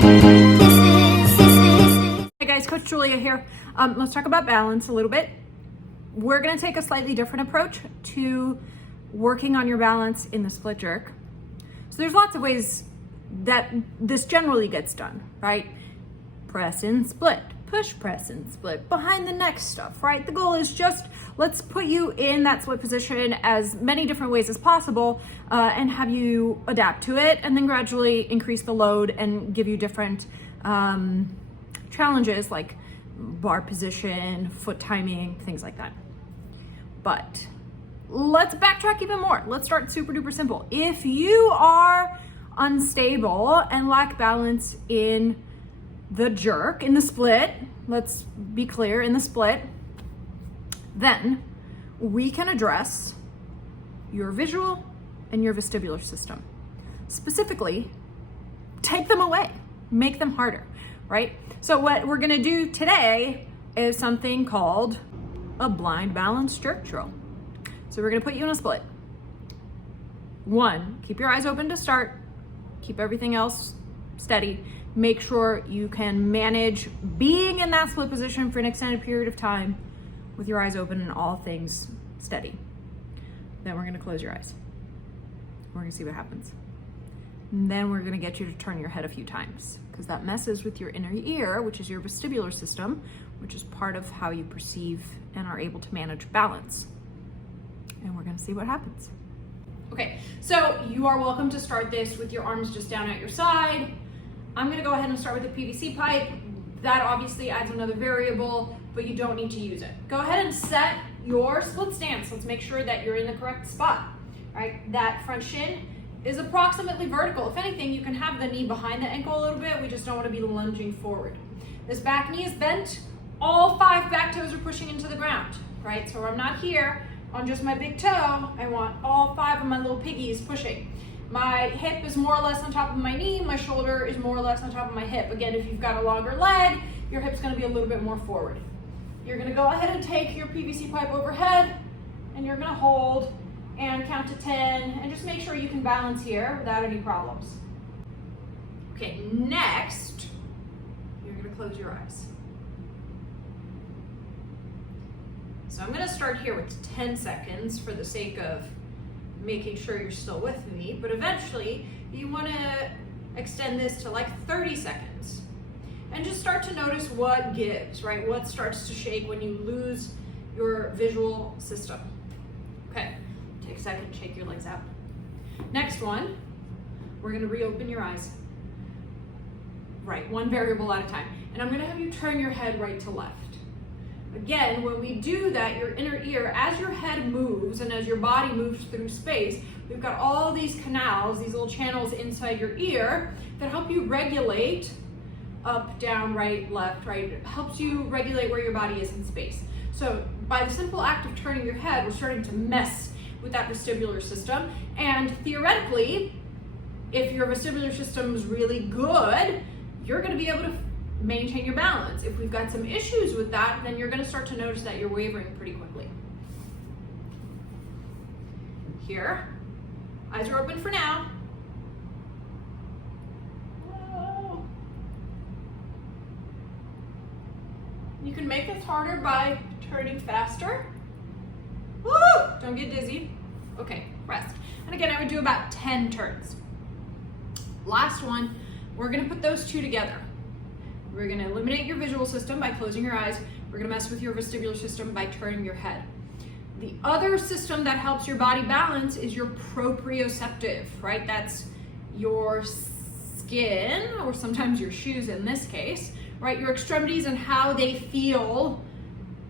Hey guys, Coach Julia here. Let's talk about balance a little bit. We're going to take a slightly different approach to working on your balance in the split jerk. So there's lots of ways that this generally gets done, right? Press and split, push, press and split, behind the neck stuff, right? The goal is just let's put you in that split position as many different ways as possible and have you adapt to it, and then gradually increase the load and give you different challenges like bar position, foot timing, things like that. But let's backtrack even more. Let's start super duper simple. If you are unstable and lack balance in the jerk, in the split, let's be clear, in the split, then we can address your visual and your vestibular system. Specifically, take them away, make them harder, right? So what we're gonna do today is something called a blind balance jerk drill. So we're gonna put you in a split. 1, keep your eyes open to start, keep everything else steady. Make sure you can manage being in that split position for an extended period of time with your eyes open and all things steady. Then we're gonna close your eyes. We're gonna see what happens. And then we're gonna get you to turn your head a few times, because that messes with your inner ear, which is your vestibular system, which is part of how you perceive and are able to manage balance. And we're gonna see what happens. Okay, so you are welcome to start this with your arms just down at your side. I'm gonna go ahead and start with the PVC pipe. That obviously adds another variable, but you don't need to use it. Go ahead and set your split stance. Let's make sure that you're in the correct spot, right? That front shin is approximately vertical. If anything, you can have the knee behind the ankle a little bit. We just don't wanna be lunging forward. This back knee is bent. All 5 back toes are pushing into the ground, right? So I'm not here on just my big toe. I want all 5 of my little piggies pushing. My hip is more or less on top of my knee. My shoulder is more or less on top of my hip. Again, if you've got a longer leg, your hip's gonna be a little bit more forward. You're gonna go ahead and take your PVC pipe overhead, and you're gonna hold and count to 10, and just make sure you can balance here without any problems. Okay, next, you're gonna close your eyes. So I'm gonna start here with 10 seconds for the sake of making sure you're still with me, but eventually you wanna extend this to like 30 seconds. And just start to notice what gives, right? What starts to shake when you lose your visual system. Okay, take a second, shake your legs out. Next one, we're gonna reopen your eyes. Right, 1 variable at a time. And I'm gonna have you turn your head right to left. Again, when we do that, your inner ear, as your head moves and as your body moves through space, we've got all these canals, these little channels inside your ear that help you regulate up, down, right, left, right. It helps you regulate where your body is in space. So by the simple act of turning your head, we're starting to mess with that vestibular system. And theoretically, if your vestibular system is really good, you're gonna be able to maintain your balance. If we've got some issues with that, then you're gonna start to notice that you're wavering pretty quickly. Here, eyes are open for now. Whoa. You can make this harder by turning faster. Woo! Don't get dizzy. Okay, rest. And again, I would do about 10 turns. Last one, we're gonna put those 2 together. We're gonna eliminate your visual system by closing your eyes. We're gonna mess with your vestibular system by turning your head. The other system that helps your body balance is your proprioceptive, right? That's your skin, or sometimes your shoes in this case, right? Your extremities and how they feel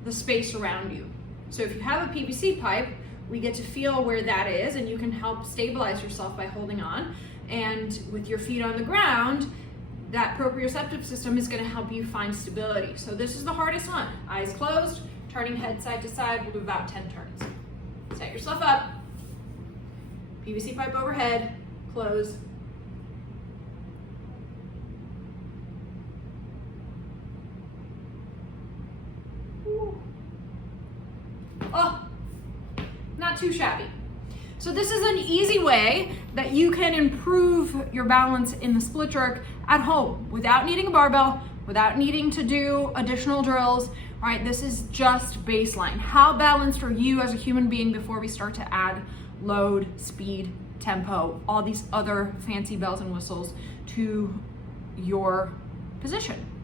the space around you. So if you have a PVC pipe, we get to feel where that is, and you can help stabilize yourself by holding on. And with your feet on the ground, that proprioceptive system is going to help you find stability. So this is the hardest one. Eyes closed, turning head side to side. We'll do about 10 turns. Set yourself up. PVC pipe overhead, close. Ooh. Oh, not too shabby. So this is an easy way that you can improve your balance in the split jerk at home without needing a barbell, without needing to do additional drills, right? This is just baseline. How balanced are you as a human being before we start to add load, speed, tempo, all these other fancy bells and whistles to your position?